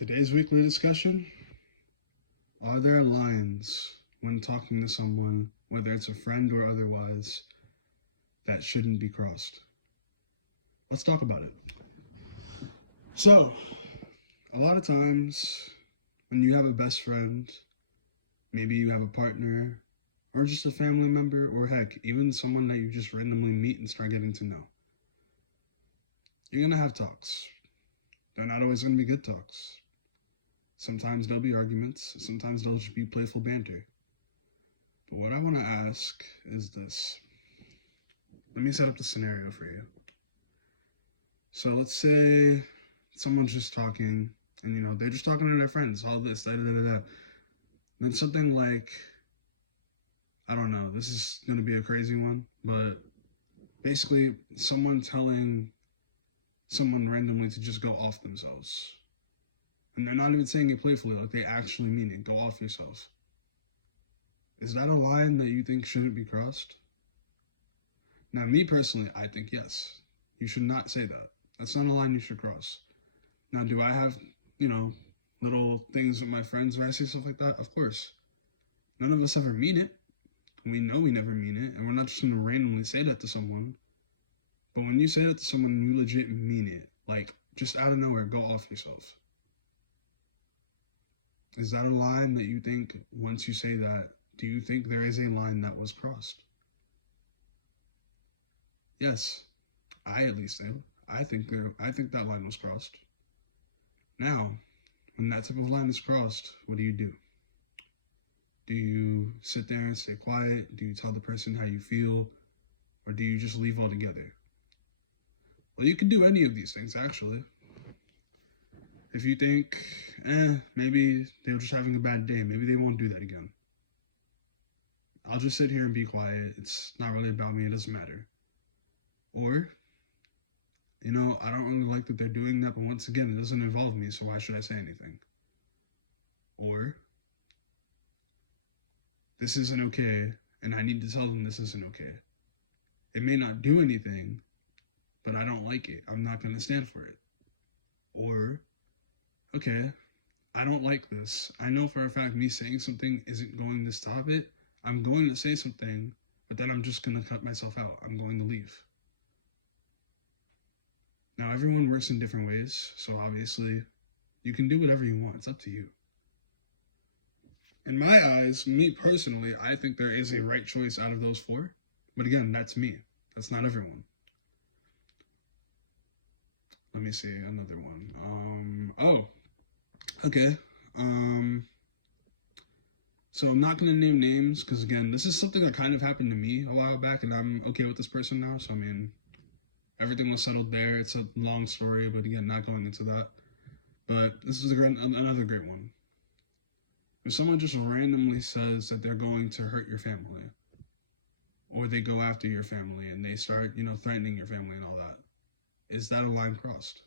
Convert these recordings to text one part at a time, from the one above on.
Today's weekly discussion: are there lines when talking to someone, whether it's a friend or otherwise, that shouldn't be crossed? Let's talk about it. So, a lot of times when you have a best friend, maybe you have a partner, or just a family member, or heck, even someone that you just randomly meet and start getting to know, you're gonna have talks. They're not always gonna be good talks. Sometimes there'll be arguments, sometimes there'll just be playful banter. But what I want to ask is this. Let me set up the scenario for you. So let's say someone's just talking, and they're just talking to their friends, all this, da da da da. Then something like, I don't know, this is going to be a crazy one, but basically someone telling someone randomly to just go off themselves. And they're not even saying it playfully, like they actually mean it. Go off yourself. Is that a line that you think shouldn't be crossed? Now, me personally, I think yes. You should not say that. That's not a line you should cross. Now, do I have, little things with my friends where I say stuff like that? Of course. None of us ever mean it. We know we never mean it, and we're not just going to randomly say that to someone. But when you say that to someone, you legit mean it. Like, just out of nowhere, go off yourself. Is that a line that you think, once you say that, do you think there is a line that was crossed? Yes, I at least do. I think that line was crossed. Now, when that type of line is crossed, what do you do? Do you sit there and stay quiet? Do you tell the person how you feel? Or do you just leave altogether? Well, you can do any of these things, actually. If you think, maybe they were just having a bad day, maybe they won't do that again. I'll just sit here and be quiet. It's not really about me. It doesn't matter. Or, I don't really like that they're doing that, but once again, it doesn't involve me, so why should I say anything? Or, this isn't okay, and I need to tell them this isn't okay. It may not do anything, but I don't like it. I'm not going to stand for it. Or, okay, I don't like this. I know for a fact me saying something isn't going to stop it. I'm going to say something, but then I'm just going to cut myself out. I'm going to leave. Now, everyone works in different ways, so obviously, you can do whatever you want. It's up to you. In my eyes, me personally, I think there is a right choice out of those four. But again, that's me. That's not everyone. Let me see, another one. Okay. So I'm not going to name names because, again, this is something that kind of happened to me a while back, and I'm okay with this person now. So, everything was settled there. It's a long story, but again, not going into that. But this is another great one. If someone just randomly says that they're going to hurt your family, or they go after your family and they start, threatening your family and all that, is that a line crossed?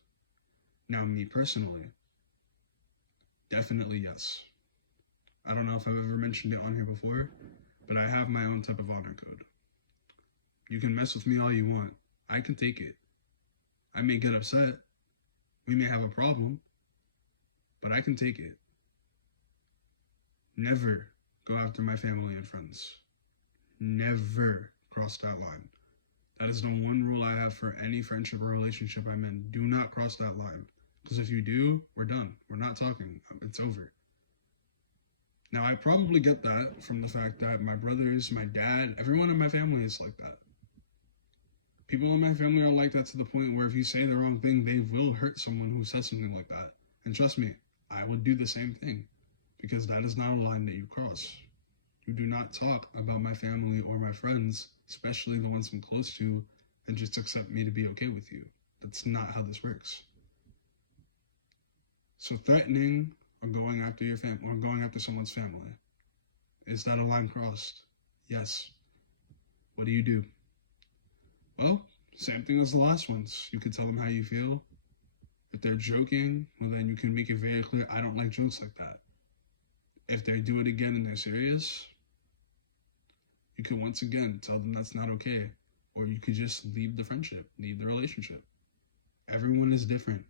Now, me personally, definitely yes. I don't know if I've ever mentioned it on here before, but I have my own type of honor code. You can mess with me all you want. I can take it. I may get upset. We may have a problem, but I can take it. Never go after my family and friends. Never cross that line. That is the one rule I have for any friendship or relationship I'm in. Do not cross that line. Because if you do, we're done. We're not talking. It's over. Now, I probably get that from the fact that my brothers, my dad, everyone in my family is like that. People in my family are like that to the point where if you say the wrong thing, they will hurt someone who says something like that. And trust me, I would do the same thing. Because that is not a line that you cross. You do not talk about my family or my friends, especially the ones I'm close to, and just accept me to be okay with you. That's not how this works. So threatening or going after your family or going after someone's family, is that a line crossed? Yes. What do? Well, same thing as the last ones. You can tell them how you feel. If they're joking, well then you can make it very clear, I don't like jokes like that. If they do it again and they're serious, you can once again tell them that's not okay. Or you could just leave the friendship, leave the relationship. Everyone is different.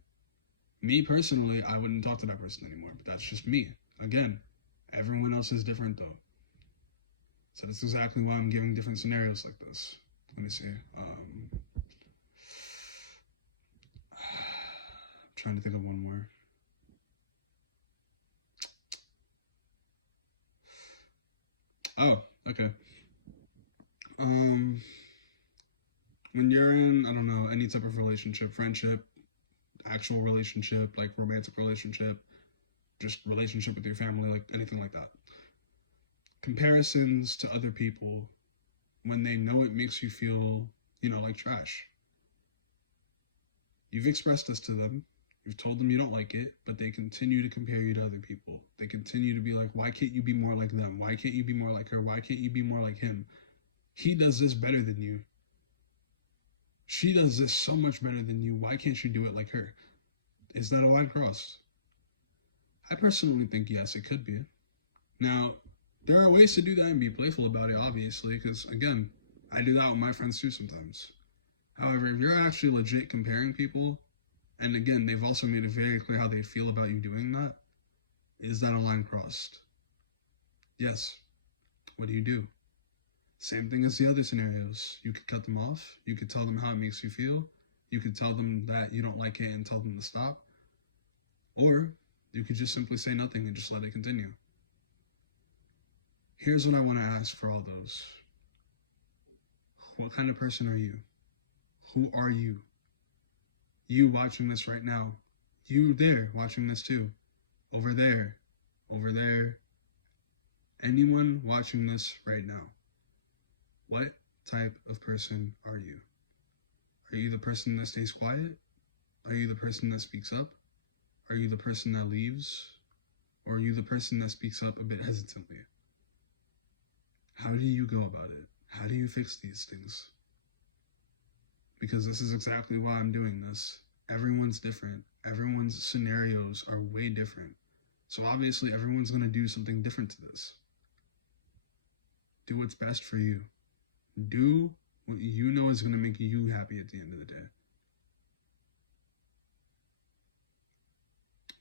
Me personally, I wouldn't talk to that person anymore, but that's just me. Again, everyone else is different though. So that's exactly why I'm giving different scenarios like this. Let me see. I'm trying to think of one more. Oh, okay. When you're in, I don't know, any type of relationship, friendship, actual relationship, like romantic relationship, just relationship with your family, like anything like that. Comparisons to other people when they know it makes you feel, like trash. You've expressed this to them. You've told them you don't like it, but they continue to compare you to other people. They continue to be like, why can't you be more like them? Why can't you be more like her? Why can't you be more like him? He does this better than you. She does this so much better than you. Why can't you do it like her? Is that a line crossed? I personally think yes, it could be. Now, there are ways to do that and be playful about it, obviously, because again, I do that with my friends too sometimes. However, if you're actually legit comparing people, and again, they've also made it very clear how they feel about you doing that, is that a line crossed? Yes. What do you do? Same thing as the other scenarios. You could cut them off. You could tell them how it makes you feel. You could tell them that you don't like it and tell them to stop. Or you could just simply say nothing and just let it continue. Here's what I want to ask for all those. What kind of person are you? Who are you? You watching this right now. You there watching this too. Over there. Over there. Anyone watching this right now. What type of person are you? Are you the person that stays quiet? Are you the person that speaks up? Are you the person that leaves? Or are you the person that speaks up a bit hesitantly? How do you go about it? How do you fix these things? Because this is exactly why I'm doing this. Everyone's different. Everyone's scenarios are way different. So obviously everyone's going to do something different to this. Do what's best for you. Do what you know is going to make you happy at the end of the day.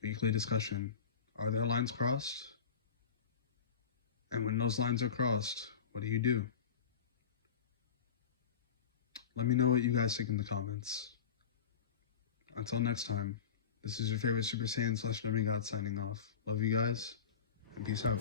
Weekly discussion. Are there lines crossed? And when those lines are crossed, what do you do? Let me know what you guys think in the comments. Until next time, this is your favorite Super Saiyan / Demigod signing off. Love you guys, and peace out.